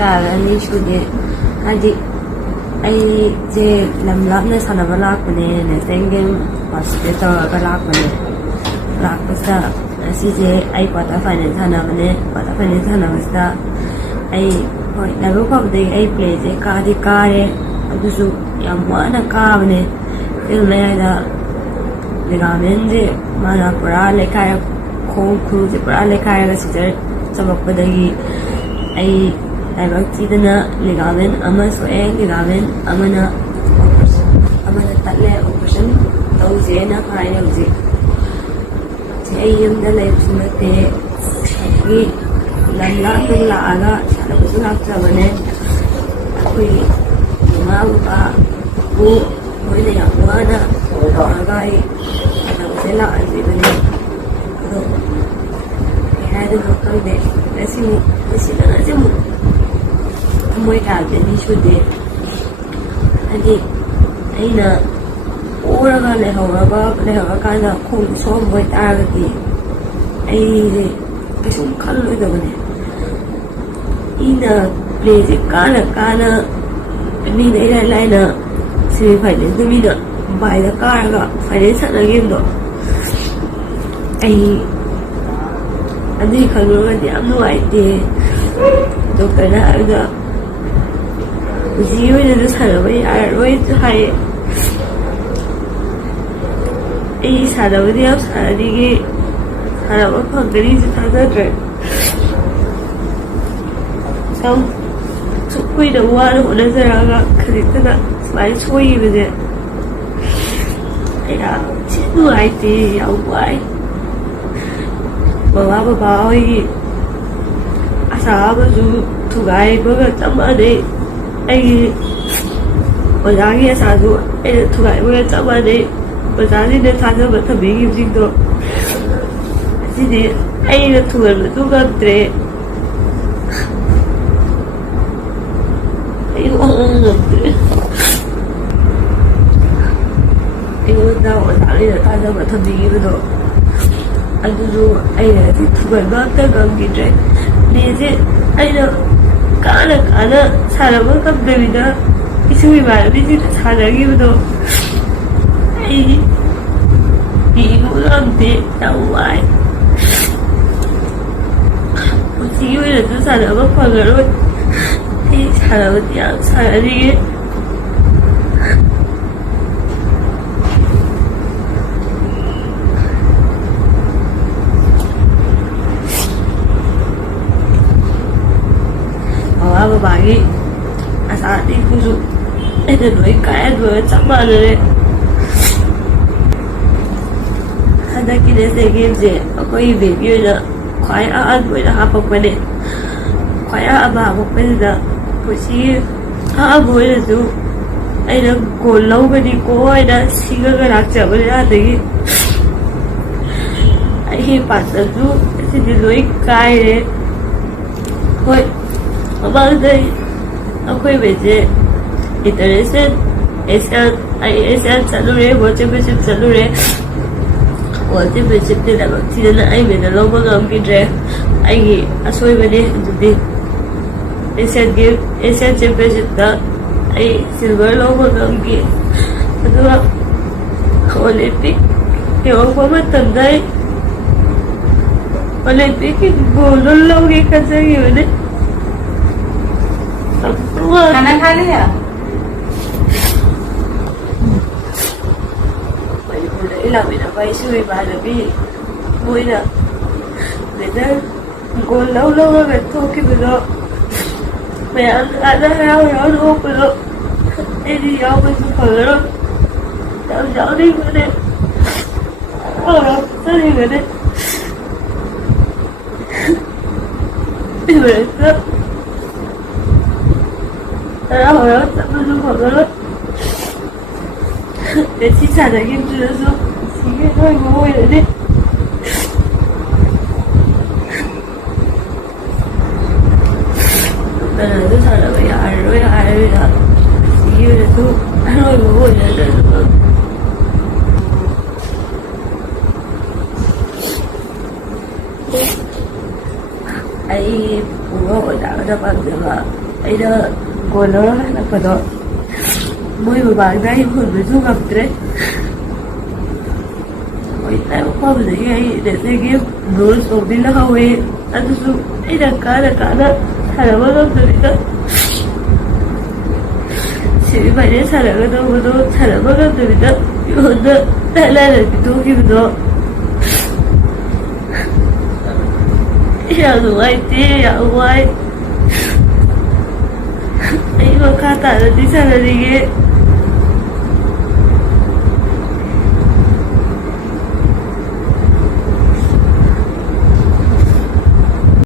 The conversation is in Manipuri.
ꯀꯥꯔꯅꯤ ꯁꯨꯗꯦ ꯍꯥꯏꯗꯤ ꯑꯩꯁꯦ ꯂꯝ ꯂꯥꯞꯅ ꯁꯥꯟꯅꯕ ꯂꯥꯛꯄꯅꯦ ꯅꯦꯁꯅꯦꯜ ꯒꯦꯝ ꯄꯥꯔꯇꯤꯁꯤꯄꯦꯠ ꯇꯧꯔꯒ ꯂꯥꯛꯄꯅꯦ ꯂꯥꯛꯄꯁꯤꯗ ꯉꯁꯤꯁꯦ ꯑꯩ ꯀ꯭ꯋꯥꯇꯔ ꯐꯥꯏꯅꯦꯜ ꯁꯥꯟꯅꯕꯅꯦ ꯀ꯭ꯋꯥꯇꯔ ꯐꯥꯏꯅꯦꯜ ꯁꯥꯟꯅꯕꯁꯤꯗ ꯑꯩ ꯍꯣꯏ ꯂꯥꯏꯕꯛ ꯐꯕꯗꯒꯤ ꯑꯩ ꯄ꯭ꯂꯦꯁꯦ ꯀꯥꯗꯤ ꯀꯥꯔꯦ ꯑꯗꯨꯁꯨ ꯌꯥꯝ ꯋꯥꯅ ꯀꯥꯕꯅꯦ ꯑꯗꯨ ꯃꯌꯥꯏꯗ ꯂꯤꯒꯥꯃꯦꯟꯁꯦ ꯃꯥꯅ ꯄꯨꯔꯥ ꯂꯩꯈꯥꯏꯔ ꯈꯣꯡ ꯈꯨꯔꯨꯁꯦ ꯄꯨꯔꯥ ꯂꯩꯈꯥꯏꯔꯒ ꯁꯤꯖꯔ ꯆꯪꯉꯛꯄꯗꯒꯤ ꯑꯩ ꯂꯥꯏꯕꯛ ꯊꯤꯗꯅ ꯂꯤꯒꯥꯃꯦꯟ ꯑꯃ ꯁꯣꯛꯑꯦ ꯂꯤꯒꯥꯃꯦꯟ ꯑꯃꯅ ꯇꯠꯂꯦ ꯑꯣꯄꯔꯦꯁꯟ ꯇꯧꯁꯦꯅ ꯍꯥꯏꯔꯦ ꯍꯧꯖꯤꯛ ꯑꯩ ꯌꯨꯝꯗ ꯂꯩꯕꯁꯨ ꯅꯠꯇꯦ ꯑꯗꯒꯤ ꯂꯝ ꯂꯥꯞꯅ ꯂꯥꯛꯑꯒ ꯁꯥꯟꯅꯕꯁꯨ ꯂꯥꯛꯆꯕꯅꯦ ꯑꯩꯈꯣꯏꯒꯤ ꯏꯃꯥ ꯕꯕꯥꯕꯨ ꯃꯣꯏꯅ ꯌꯥꯝ ꯋꯥꯅ ꯇꯧꯔꯒ ꯑꯩ ꯁꯥꯟꯅꯕꯁꯦ ꯂꯥꯛꯍꯟꯕꯤꯕꯅꯦ ꯑꯗꯣ ꯀꯩ ꯍꯥꯏꯗꯣꯏꯅꯣ ꯈꯪꯗꯦ ꯉꯁꯤꯃꯨꯛ ꯊꯃꯣꯏ ꯀꯥꯕꯗꯤ ꯑꯅꯤ ꯁꯨꯗꯦ ꯍꯥꯏꯗꯤ ꯑꯩꯅ ꯑꯣꯔꯒ ꯂꯩꯍꯧꯔꯀꯥꯟꯗ ꯈꯣꯡꯁꯦ ꯁꯣꯛꯑꯝꯕ ꯑꯣꯏꯇꯥꯔꯒꯗꯤ ꯑꯩꯁꯦ ꯀꯩꯁꯨꯝ ꯈꯜꯂꯣꯏꯗꯕꯅꯦ ꯑꯩꯅ ꯄ꯭ꯂꯦꯁꯦ ꯀꯥꯅ ꯃꯤꯅ ꯏꯔꯥꯏ ꯂꯥꯏꯅ ꯁꯦꯃꯤ ꯐꯥꯏꯅꯦꯜꯗ ꯃꯤꯅ ꯕꯥꯏꯗ ꯀꯥꯔꯒ ꯐꯥꯏꯅꯦꯜ ꯁꯥꯟꯅꯈꯤꯕꯗꯣ ꯑꯩ ꯑꯗꯨꯒꯤ ꯈꯜꯂꯨꯔꯒꯗꯤ ꯌꯥꯝ ꯅꯨꯡꯉꯥꯏꯇꯦ ꯗꯣꯛꯇꯔꯅ ꯍꯥꯏꯕꯗ ꯍꯧꯖꯤꯛꯀꯤ ꯑꯣꯏꯅꯁꯨ ꯁꯥꯟꯅꯕ ꯌꯥꯔꯔꯣꯏꯁꯨ ꯍꯥꯏꯌꯦ ꯑꯩ ꯁꯥꯟꯅꯕꯗꯤ ꯌꯥꯝ ꯁꯥꯟꯅꯅꯤꯡꯉꯤ ꯁꯥꯟꯅꯕ ꯐꯪꯒꯅꯤꯁꯨ ꯊꯥꯖꯗ꯭ꯔꯦ ꯁꯨꯛ ꯀꯨꯏꯅ ꯋꯥꯅ ꯍꯣꯠꯅꯖꯔꯒ ꯈꯖꯤꯛꯇꯅ ꯁꯨꯃꯥꯏꯅ ꯁꯣꯏꯈꯤꯕꯁꯦ ꯑꯩ ꯌꯥꯝ ꯊꯤ ꯅꯨꯡꯉꯥꯏꯇꯦ ꯌꯥꯝ ꯋꯥꯏ ꯃꯃꯥ ꯕꯕꯥ ꯍꯣꯏꯒꯤ ꯑꯁꯥ ꯑꯃꯁꯨ ꯊꯨꯒꯥꯏꯕꯒ ꯆꯞ ꯃꯥꯟꯅꯩ ꯑꯩꯒꯤ ꯑꯣꯖꯥꯒꯤ ꯑꯁꯥꯁꯨ ꯑꯩꯅ ꯊꯨꯒꯥꯏꯕꯒ ꯆꯞ ꯃꯥꯟꯅꯩ ꯑꯣꯖꯥꯁꯤꯡꯅ ꯊꯥꯖꯕ ꯊꯝꯕꯤꯈꯤꯕꯁꯤꯡꯗꯣ ꯑꯁꯤꯗꯤ ꯑꯩꯅ ꯊꯨꯒꯥꯏꯕꯁꯨ ꯉꯝꯗ꯭ꯔꯦ ꯑꯩ ꯉꯝꯗ꯭ꯔꯦ ꯑꯩꯉꯣꯟꯗ ꯑꯣꯖꯥꯈꯩꯅ ꯊꯥꯖꯕ ꯊꯝꯕꯤꯈꯤꯕꯗꯣ ꯑꯗꯨꯁꯨ ꯑꯩꯅ ꯍꯧꯖꯤꯛ ꯊꯨꯒꯥꯏꯕ ꯑꯝꯇ ꯉꯝꯈꯤꯗ꯭ꯔꯦ ꯄ꯭ꯂꯦꯁꯦ ꯑꯩꯅ ꯀꯥꯅ ꯁꯥꯟꯅꯕ ꯉꯝꯗꯕꯤꯗ ꯏꯁꯨꯡ ꯏꯃꯥꯟꯅꯕꯤꯁꯤꯡꯅ ꯁꯥꯟꯅꯈꯤꯕꯗꯣ ꯑꯩ ꯌꯦꯡꯕ ꯉꯝꯗꯦ ꯌꯥꯝ ꯋꯥꯏ ꯄꯨꯟꯁꯤꯒꯤ ꯑꯣꯏꯅꯁꯨ ꯁꯥꯟꯅꯕ ꯐꯪꯉꯔꯣꯏ ꯑꯩ ꯁꯥꯟꯅꯕꯗꯤ ꯌꯥꯝ ꯁꯥꯟꯅꯅꯤꯡꯉꯦ ꯃꯃꯥ ꯕꯕꯥꯒꯤ ꯑꯁꯥꯗꯤꯕꯨꯁꯨ ꯑꯩꯅ ꯂꯣꯏ ꯀꯥꯏꯍꯟꯕꯒ ꯆꯞ ꯃꯥꯟꯅꯔꯦ ꯍꯟꯗꯛꯀꯤ ꯅꯦꯁꯅꯦꯜ ꯒꯦꯝꯁꯦ ꯑꯩꯈꯣꯏꯒꯤ ꯕꯦꯕꯤ ꯑꯣꯏꯅ ꯈ꯭ꯋꯥꯏ ꯑꯍꯥꯟꯕ ꯑꯣꯏꯅ ꯍꯥꯞꯄꯛꯄꯅꯦ ꯈ꯭ꯋꯥꯏ ꯑꯍꯥꯟꯕ ꯍꯥꯞꯄꯛꯄꯁꯤꯗ ꯄꯨꯟꯁꯤꯒꯤ ꯑꯍꯥꯟꯕ ꯑꯣꯏꯅꯁꯨ ꯑꯩꯅ ꯒꯣꯜ ꯂꯧꯒꯅꯤꯀꯣ ꯍꯥꯏꯅ ꯁꯤꯡꯉꯒ ꯂꯥꯛꯆꯕꯅꯦ ꯑꯗꯒꯤ ꯑꯩꯒꯤ ꯄꯥꯠꯅꯁꯨ ꯑꯁꯤꯗꯤ ꯂꯣꯏ ꯀꯥꯏꯔꯦ ꯍꯣꯏ ꯃꯃꯥꯡꯗ ꯑꯩꯈꯣꯏ ꯃꯩꯁꯦ ꯏꯟꯇꯔꯅꯦꯁꯅꯦꯜ ꯑꯦꯁꯤꯌꯥꯟ ꯆꯠꯂꯨꯔꯦ ꯋꯥꯔꯜ ꯆꯦꯝꯄꯤꯌꯟꯁꯤꯞ ꯆꯠꯂꯨꯔꯦ ꯋꯥꯔꯜ ꯆꯦꯝꯄꯤꯌꯟꯁꯤꯞꯇꯤ ꯂꯥꯏꯕꯛ ꯊꯤꯗꯅ ꯑꯩ ꯃꯦꯗꯜ ꯂꯧꯕ ꯉꯝꯈꯤꯗ꯭ꯔꯦ ꯑꯩꯒꯤ ꯑꯁꯣꯏꯕꯅꯦ ꯑꯗꯨꯗꯤ ꯑꯦꯁꯤꯌꯥꯟ ꯆꯦꯝꯄꯤꯌꯟꯁꯤꯞꯇ ꯑꯩ ꯁꯤꯜꯚꯔ ꯂꯧꯕ ꯉꯝꯈꯤ ꯑꯗꯨꯒ ꯑꯣꯂꯦꯝꯄꯤꯛ ꯌꯧꯔꯛꯄ ꯃꯇꯝꯗ ꯑꯩ ꯑꯣꯂꯦꯝꯄꯤꯛꯀꯤ ꯒꯣꯜꯗꯣ ꯂꯧꯒꯦ ꯈꯟꯖꯈꯤꯕꯅꯦ खाना खा लिया मनपुर इलामीनबा इसु इमानबी मोइना मेडल गोल लौरगा थोखिबदो मयाम आना हराव नोकपदो एदी यावबसु फगरो याम यावनिबने चलिबने इबरता हराव चपसु फगरो ꯁꯤ ꯁꯥꯟꯅꯈꯤꯕꯗꯨꯗꯁꯨ ꯁꯤꯒꯤ ꯑꯔꯣꯏꯕ ꯑꯣꯏꯔꯅꯤ ꯀꯅꯥꯁꯨ ꯁꯥꯟꯅꯕ ꯌꯥꯔꯔꯣꯏ ꯍꯥꯏꯔꯒ ꯁꯤꯒꯤ ꯑꯣꯏꯅꯁꯨ ꯑꯔꯣꯏꯕ ꯑꯣꯏꯔꯅꯤ ꯑꯩ ꯄꯨꯕ ꯑꯣꯖꯥꯒꯗ ꯄꯥꯝꯖꯕ ꯑꯩꯅ ꯒꯣꯜ ꯂꯧꯔ ꯍꯜꯂꯛꯄꯗꯣ ꯃꯣꯏ ꯃꯃꯥꯡꯗ ꯑꯩ ꯍꯨꯟꯕꯁꯨ ꯉꯝꯗ꯭ꯔꯦ ꯃꯣꯏ ꯂꯥꯏꯕꯛ ꯐꯕꯗꯒꯤ ꯑꯩ ꯉꯁꯤꯒꯤ ꯕ꯭ꯔꯣꯟꯖ ꯐꯥꯎꯗꯤ ꯂꯧꯍꯧꯋꯦ ꯑꯗꯨꯁꯨ ꯑꯩꯅ ꯀꯥꯅ ꯁꯥꯟꯅꯕ ꯉꯝꯗꯕꯤꯗ ꯁꯦꯃꯤ ꯐꯥꯏꯅꯦꯜ ꯁꯥꯟꯅꯒꯗꯧꯕꯗꯣ ꯁꯥꯟꯅꯕ ꯉꯝꯗꯕꯤꯗ ꯃꯤꯉꯣꯟꯗ ꯂꯥꯏꯅ ꯄꯤꯊꯣꯛꯈꯤꯕꯗꯣ ꯌꯥꯝ ꯅꯨꯡꯉꯥꯏꯇꯦ ꯌꯥꯝ ꯋꯥꯏ ꯑꯩ ꯃꯈꯥ ꯇꯥꯅꯗꯤ ꯁꯥꯟꯅꯅꯤꯡꯉꯦ